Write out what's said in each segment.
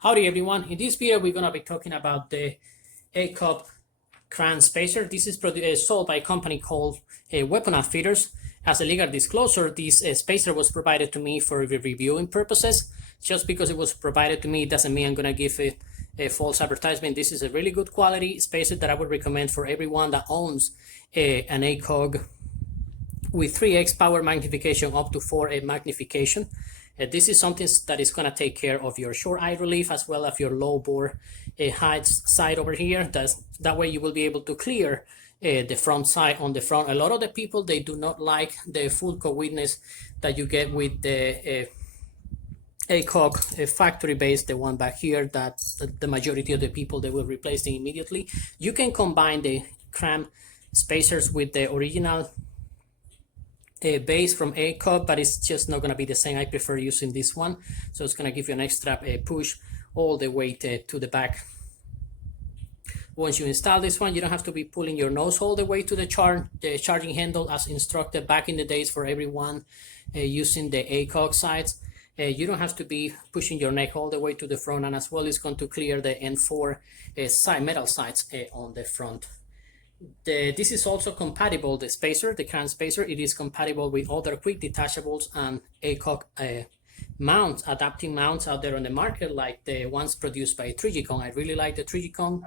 Howdy everyone, in this video we're going to be talking about the ACOG KRAM spacer. This is sold by a company called Weapon Outfitters. As a legal disclosure, this spacer was provided to me for reviewing purposes. Just because it was provided to me doesn't mean I'm going to give it a false advertisement. This is a really good quality spacer that I would recommend for everyone that owns an ACOG with 3x power magnification up to 4x magnification. This is something that is going to take care of your short eye relief as well as your low bore height side over here. That way you will be able to clear the front side on the front. A lot of the people, they do not like the full co-witness that you get with the ACOG factory base, the one back here, that the majority of the people, they will replace it immediately. You can combine the KRAM spacers with the original base from ACOG, but it's just not going to be the same. I prefer using this one, so it's going to give you an extra push all the way to the back. Once you install this one, you don't have to be pulling your nose all the way to the charging handle as instructed back in the days for everyone using the ACOG sides. You don't have to be pushing your neck all the way to the front, and as well it's going to clear the N4 metal sides on the front. This is also compatible, the spacer, the KRAM spacer, it is compatible with other quick detachables and ACOG mounts, adapting mounts out there on the market, like the ones produced by Trijicon. I really like the Trijicon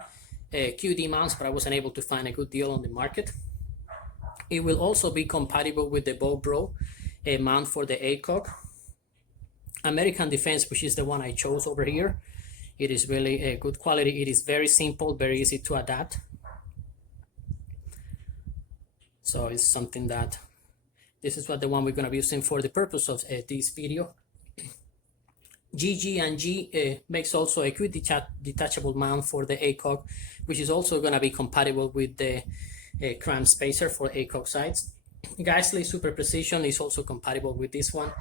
QD mounts, but I wasn't able to find a good deal on the market. It will also be compatible with the Bow Bro mount for the ACOG. American Defense, which is the one I chose over here. It is really a good quality. It is very simple, very easy to adapt. So it's something that, this is what the one we're going to be using for the purpose of this video. GG&G makes also a quick detachable mount for the ACOG, which is also going to be compatible with the KRAM spacer for ACOG sides. Geissele Super Precision is also compatible with this one.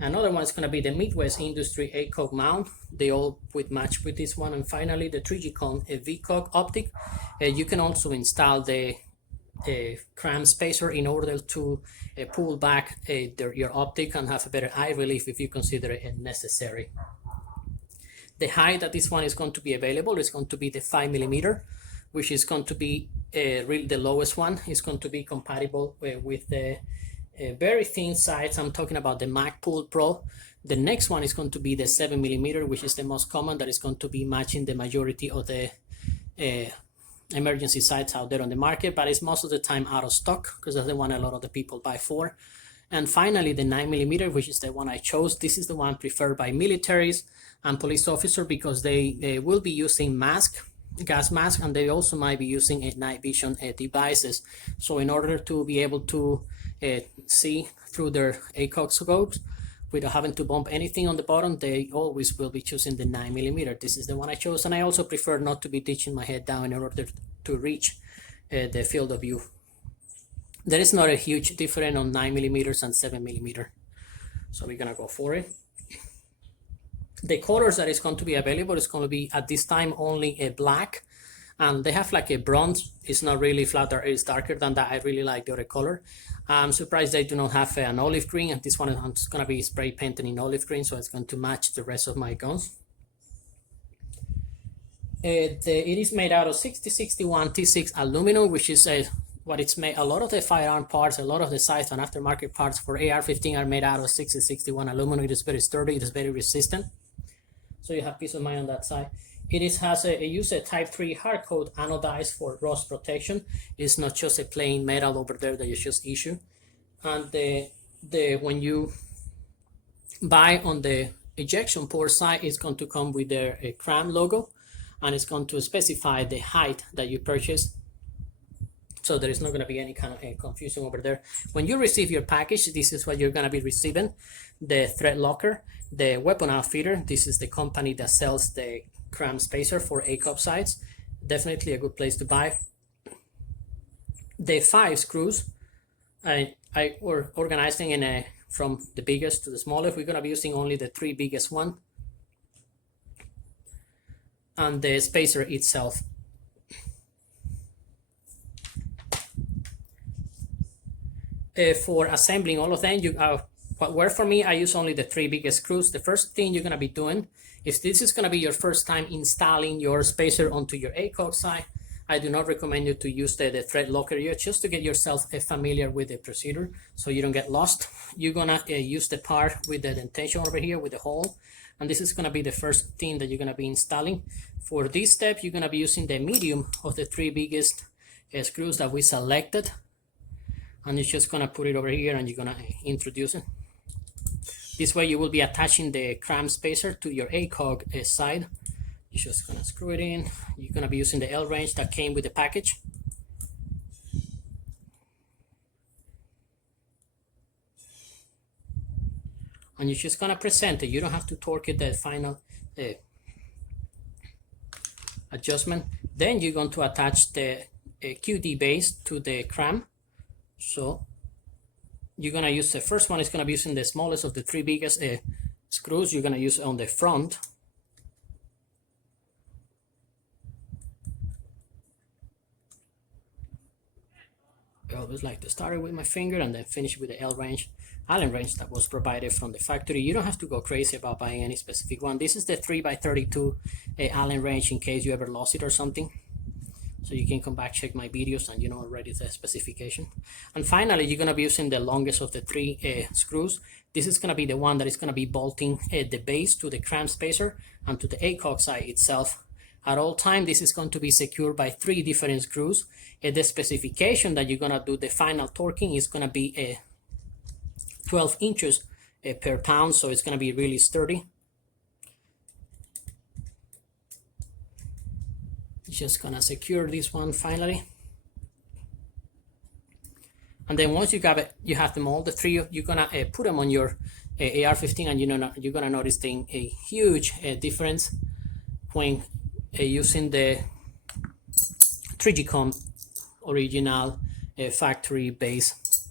Another one is going to be the Midwest Industry ACOG mount. They all would match with this one. And finally, the Trijicon VCOG optic. You can also install the KRAM spacer in order to pull back your optic and have a better eye relief if you consider it necessary. The height that this one is going to be available is going to be the 5mm, which is going to be really the lowest one. It's going to be compatible with the very thin sides. I'm talking about the Magpul Pro. The next one is going to be the 7mm, which is the most common, that is going to be matching the majority of the emergency sites out there on the market, but it's most of the time out of stock because that's the one a lot of the people buy for. And finally, the 9mm, which is the one I chose. This is the one preferred by militaries and police officers because they will be using gas mask, and they also might be using night vision devices. So in order to be able to see through their ACOG scopes without having to bump anything on the bottom, they always will be choosing the 9mm. This is the one I chose, and I also prefer not to be ditching my head down in order to reach the field of view. There is not a huge difference on 9mm and 7mm, so we're gonna go for it. The colors that is going to be available is going to be at this time only a black, and they have like a bronze. It's not really flatter, it's darker than that. I really like the other color. I'm surprised they do not have an olive green, and this one is going to be spray painted in olive green, so it's going to match the rest of my guns. It is made out of 6061 T6 aluminum, which is what it's made. A lot of the firearm parts, a lot of the sights and aftermarket parts for AR-15 are made out of 6061 aluminum. It is very sturdy, it is very resistant, so you have peace of mind on that side. It has a type 3 hardcoat anodized for rust protection. It's not just a plain metal over there that you just issue. And when you buy on the ejection port side, it's going to come with their KRAM logo, and it's going to specify the height that you purchased. So there is not going to be any kind of confusion over there. When you receive your package, this is what you're going to be receiving. The thread locker, the Weapon Outfitter. This is the company that sells the KRAM spacer for ACOG sites. Definitely a good place to buy. The 5 screws, I organized them from the biggest to the smallest. We're going to be using only the 3 biggest one. And the spacer itself. For assembling all of them, Where for me, I use only the 3 biggest screws. The first thing you're going to be doing, if this is going to be your first time installing your spacer onto your ACOG side, I do not recommend you to use the thread locker here, just to get yourself familiar with the procedure so you don't get lost. You're going to use the part with the dentation over here with the hole, and this is going to be the first thing that you're going to be installing. For this step, you're going to be using the medium of the 3 biggest screws that we selected, and you're just going to put it over here and you're going to introduce it. This way you will be attaching the cram spacer to your ACOG side. You're just going to screw it in. You're going to be using the L wrench that came with the package. And you're just going to present it. You don't have to torque it, the final adjustment. Then you're going to attach the QD base to the cram. So you're going to use the first one, is going to be using the smallest of the 3 biggest screws. You're going to use on the front. I always like to start it with my finger and then finish with the Allen wrench that was provided from the factory. You don't have to go crazy about buying any specific one. This is the 3x32 Allen wrench in case you ever lost it or something. So you can come back, check my videos, and you know already the specification. And finally, you're going to be using the longest of the 3 screws. This is going to be the one that is going to be bolting the base to the cram spacer and to the ACOG side itself. At all time, this is going to be secured by 3 different screws. The specification that you're going to do the final torquing is going to be 12 inches per pound, so it's going to be really sturdy. Just gonna secure this one finally, and then once you got it, you have them all, the 3. You're gonna put them on your AR-15, and you're gonna notice a huge difference when using the Trijicon original factory base.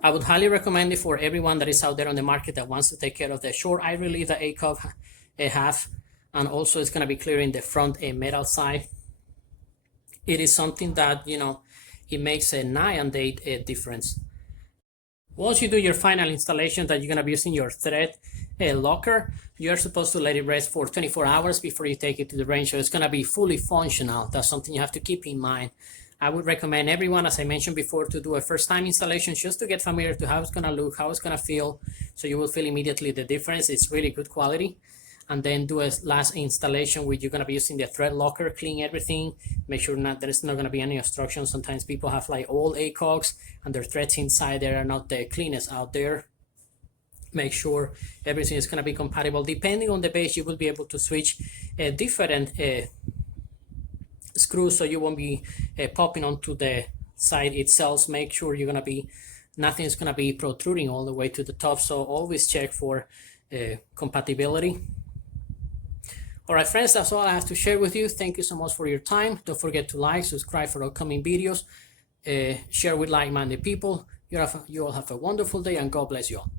I would highly recommend it for everyone that is out there on the market that wants to take care of the short eye relief that ACOG have. And also it's going to be clearing the front metal side. It is something that, you know, it makes a night and day difference. Once you do your final installation that you're going to be using your thread locker, you're supposed to let it rest for 24 hours before you take it to the range. So it's going to be fully functional. That's something you have to keep in mind. I would recommend everyone, as I mentioned before, to do a first time installation just to get familiar to how it's going to look, how it's going to feel. So you will feel immediately the difference. It's really good quality. And then do a last installation where you're going to be using the thread locker, clean everything, make sure there's not going to be any obstruction. Sometimes people have like old ACOGs and their threads inside there are not the cleanest out there. Make sure everything is going to be compatible. Depending on the base, you will be able to switch different screws, so you won't be popping onto the side itself. Make sure you're going to be, nothing is going to be protruding all the way to the top. So always check for compatibility. All right, friends, that's all I have to share with you. Thank you so much for your time. Don't forget to like, subscribe for upcoming videos, share with like-minded people. You all have a wonderful day, and God bless you all.